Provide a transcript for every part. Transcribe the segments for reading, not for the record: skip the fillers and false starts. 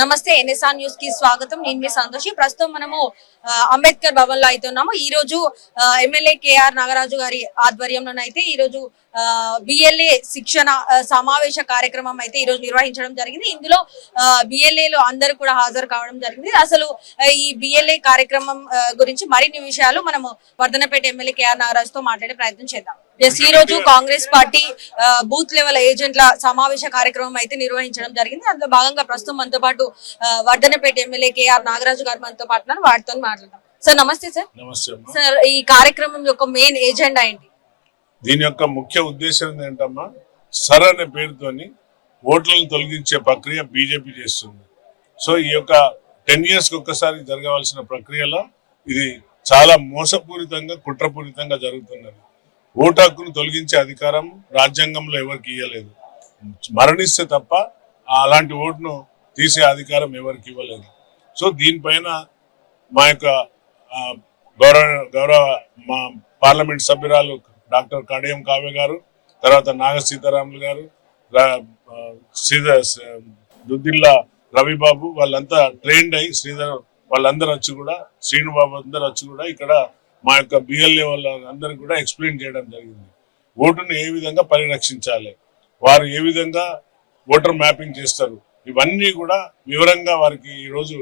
నమస్తే NSR news కి స్వాగతం. నేను మీ సంతోషి. ప్రస్తుతం మనము అంబేద్కర్ భవన్ లో అయితే ఉన్నాము. ఈ రోజు ఎమ్మెల్యే కేఆర్ నాగరాజు గారి ఆధ్వర్యంలోనైతే ఈ రోజు బిఎల్ఏ శిక్షణ సమావేశ కార్యక్రమం అయితే ఈ రోజు నిర్వహించడం జరిగింది. ఇందులో బిఎల్ఏలు అందరూ కూడా హాజరు కావడం జరిగింది. అసలు ఈ బిఎల్ఏ కార్యక్రమం గురించి మరిన్ని విషయాలు మనము వర్ధనపేట ఎమ్మెల్యే కేఆర్ నాగరాజుతో మాట్లాడే ప్రయత్నం చేద్దాం. ఈ రోజు కాంగ్రెస్ పార్టీ బూత్ లెవెల్ ఏజెంట్ల సమావేశ కార్యక్రమం అయితే నిర్వహించడం జరిగింది. అందులో భాగంగా ప్రస్తుతం మనతో పాటు వర్ధనపేట ఎమ్మెల్యే కేఆర్ నాగరాజు గారు మనతో పాటు వాటితో మాట్లాడదాం. సార్ నమస్తే సార్. సార్ ఈ కార్యక్రమం యొక్క మెయిన్ ఏజెండా ఏంటి? దీని యొక్క ముఖ్య ఉద్దేశం ఏంటమ్మా, సర్ అనే పేరుతోని ఓట్లను తొలగించే ప్రక్రియ బీజేపీ చేస్తుంది. సో ఈ యొక్క 10 years ఒక్కసారి జరగవలసిన ప్రక్రియలో ఇది చాలా మోసపూరితంగా కుట్రపూరితంగా జరుగుతున్నది. ఓటు హక్కును తొలగించే అధికారం రాజ్యాంగంలో ఎవరికి ఇవ్వలేదు. మరణిస్తే తప్ప అలాంటి ఓటును తీసే అధికారం ఎవరికి ఇవ్వలేదు. సో దీనిపైన మా యొక్క గౌరవ మా పార్లమెంట్ సభ్యురాలు డాక్టర్ కడియం కావ్య గారు, తర్వాత నాగ సీతారాములు గారు, దుద్దిల్లా రవిబాబు వాళ్ళంతా ట్రైన్డ్ అయ్యి శ్రీధర్ వాళ్ళందరూ వచ్చి కూడా శ్రీనుబాబు అందరూ వచ్చి కూడా ఇక్కడ మా యొక్క బిఎల్ఏ వాళ్ళందరూ కూడా ఎక్స్ప్లెయిన్ చేయడం జరిగింది. ఓటును ఏ విధంగా పరిరక్షించాలి, వారు ఏ విధంగా ఓటర్ మ్యాపింగ్ చేస్తారు, ఇవన్నీ కూడా వివరంగా వారికి ఈరోజు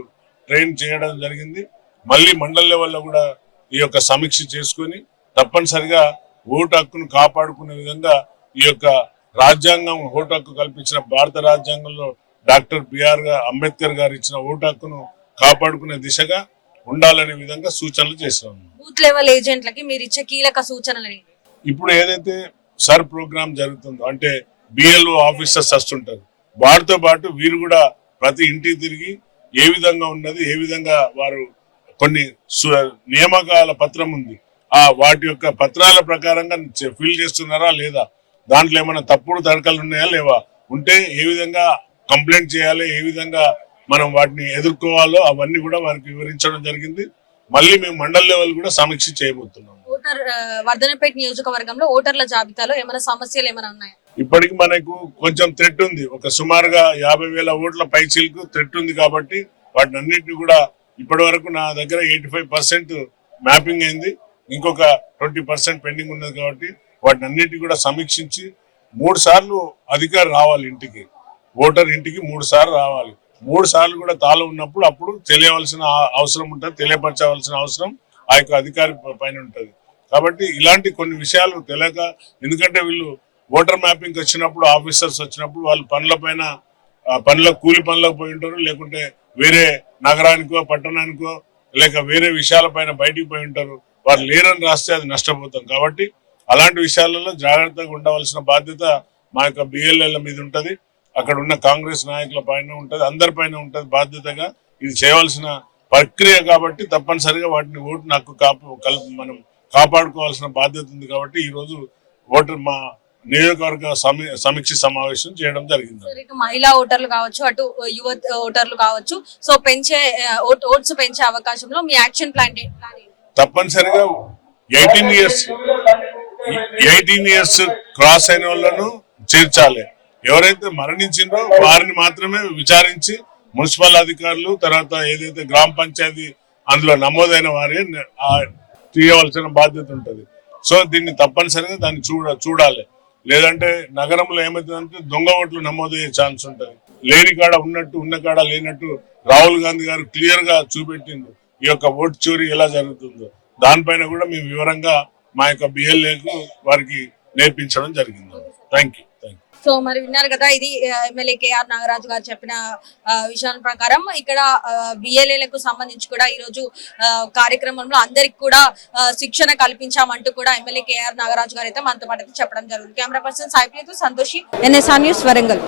ట్రైన్ చేయడం జరిగింది. మళ్ళీ మండల లెవెల్లో కూడా ఈ యొక్క సమీక్ష చేసుకుని తప్పనిసరిగా ఓటు హక్కును కాపాడుకునే విధంగా ఈ యొక్క రాజ్యాంగం ఓటు హక్కు కల్పించిన భారత రాజ్యాంగంలో డాక్టర్ బిఆర్ అంబేద్కర్ గారు ఇచ్చిన ఓటు హక్కును కాపాడుకునే దిశగా ఉండాలనే విధంగా సూచనలు చేస్తున్నాం. బూత్ లెవెల్ ఏజెంట్లకి మీరు ఇచ్చే కీలక సూచనలు ఇప్పుడు ఏదైతే సర్ ప్రోగ్రామ్ జరుగుతుందో అంటే బిఎల్ఓ ఆఫీసర్స్ వస్తుంటారు, వారితో పాటు వీరు కూడా ప్రతి ఇంటికి తిరిగి ఏ విధంగా ఉన్నది, ఏ విధంగా వారు కొన్ని నియామకాల పత్రం ఉంది, వాటి యొక్క పత్రాల ప్రకారంగా ఫిల్ చేస్తున్నారా లేదా, దాంట్లో ఏమైనా తప్పుడు తడకలు ఉన్నాయా లేవా, ఉంటే ఏ విధంగా కంప్లైంట్ చేయాలి, ఏ విధంగా మనం వాటిని ఎదుర్కోవాలో అవన్నీ కూడా వారికి వివరించడం జరిగింది. మళ్ళీ మేము మండల లెవెల్ కూడా సమీక్ష చేయబోతున్నాం. వర్ధనపేట నియోజకవర్గంలో ఓటర్ల జాబితాలో ఏమైనా సమస్యలు ఏమైనా ఉన్నాయా? ఇప్పటికి మనకు కొంచెం థ్రెట్ ఉంది. ఒక సుమారుగా 50,000 ఓట్ల పైచీలకు థ్రెట్ ఉంది. కాబట్టి వాటిని అన్నింటినీ కూడా ఇప్పటి వరకు నా దగ్గర 85% మ్యాపింగ్ అయింది. ఇంకొక 20% పెండింగ్ ఉన్నది. కాబట్టి వాటిని అన్నింటినీ కూడా సమీక్షించి 3 సార్లు అధికారి రావాలి ఇంటికి, ఓటర్ ఇంటికి 3 సార్లు రావాలి. 3 సార్లు కూడా తాళం ఉన్నప్పుడు అప్పుడు తెలియవలసిన అవసరం ఉంటుంది, తెలియపరచవలసిన అవసరం ఆ యొక్క అధికారి పైన ఉంటుంది. కాబట్టి ఇలాంటి కొన్ని విషయాలు తెలియక, ఎందుకంటే వీళ్ళు ఓటర్ మ్యాపింగ్ వచ్చినప్పుడు ఆఫీసర్స్ వచ్చినప్పుడు వాళ్ళు కూలి పనులకు పోయి ఉంటారు, లేకుంటే వేరే నగరానికో పట్టణానికో లేక వేరే విషయాలపైన బయటికి పోయి ఉంటారు. వారు లేరని రాస్తే అది నష్టపోతాం. కాబట్టి అలాంటి విషయాలలో జాగ్రత్తగా ఉండవలసిన బాధ్యత మా యొక్క బిఎల్ఏల మీద ఉంటుంది, అక్కడ ఉన్న కాంగ్రెస్ నాయకుల పైన ఉంటుంది, అందరిపైన ఉంటుంది బాధ్యతగా. ఇది చేయవలసిన ప్రక్రియ కాబట్టి తప్పనిసరిగా వాటిని ఓటును హక్కు మనం కాపాడుకోవాల్సిన బాధ్యత ఉంది. కాబట్టి ఈ రోజు ఓటర్ మా నియోజకవర్గ సమీక్ష సమావేశం చేయడం జరిగింది. మహిళా ఓటర్లు కావచ్చు, అటు యువ ఓటర్లు కావచ్చు, సో ఓట్స్ పెంచే అవకాశంలో మీ యాక్షన్ ప్లాన్ తప్పనిసరిగా 18 years క్రాస్ అయిన వాళ్ళను చేర్చాలి. ఎవరైతే మరణించిందో వారిని మాత్రమే విచారించి మున్సిపల్ అధికారులు, తర్వాత ఏదైతే గ్రామ పంచాయతీ అందులో నమోదైన వారి తీయవలసిన బాధ్యత ఉంటుంది. సో దీన్ని తప్పనిసరిగా దాన్ని చూడాలి. లేదంటే నగరంలో ఏమవుతుందంటే దొంగ ఓట్లు నమోదయ్యే ఛాన్స్ ఉంటుంది. లేని కాడ ఉన్నట్టు, ఉన్న కాడ లేనట్టు రాహుల్ గాంధీ గారు క్లియర్ గా చూపెట్టింది ఈ యొక్క ఓటు చోరీ ఎలా జరుగుతుందో. దానిపైన కూడా మేము వివరంగా మా యొక్క బిఎల్ఏకు వారికి నేర్పించడం జరిగింది. Thank you. సో మరి విన్నారు కదా, ఇది ఎమ్మెల్యే కేఆర్ నాగరాజు గారు చెప్పిన విషయం ప్రకారం ఇక్కడ బిఎల్ఏలకు సంబంధించి కూడా ఈ రోజు కార్యక్రమంలో అందరికి కూడా శిక్షణ కల్పించామంటూ కూడా ఎమ్మెల్యే కేఆర్ నాగరాజు గారు అయితే మనతో పాటు చెప్పడం జరుగుతుంది. కెమెరా పర్సన్ సాయిప్రియతో సంతోషి, ఎన్ఎస్ఆర్ న్యూస్, వరంగల్.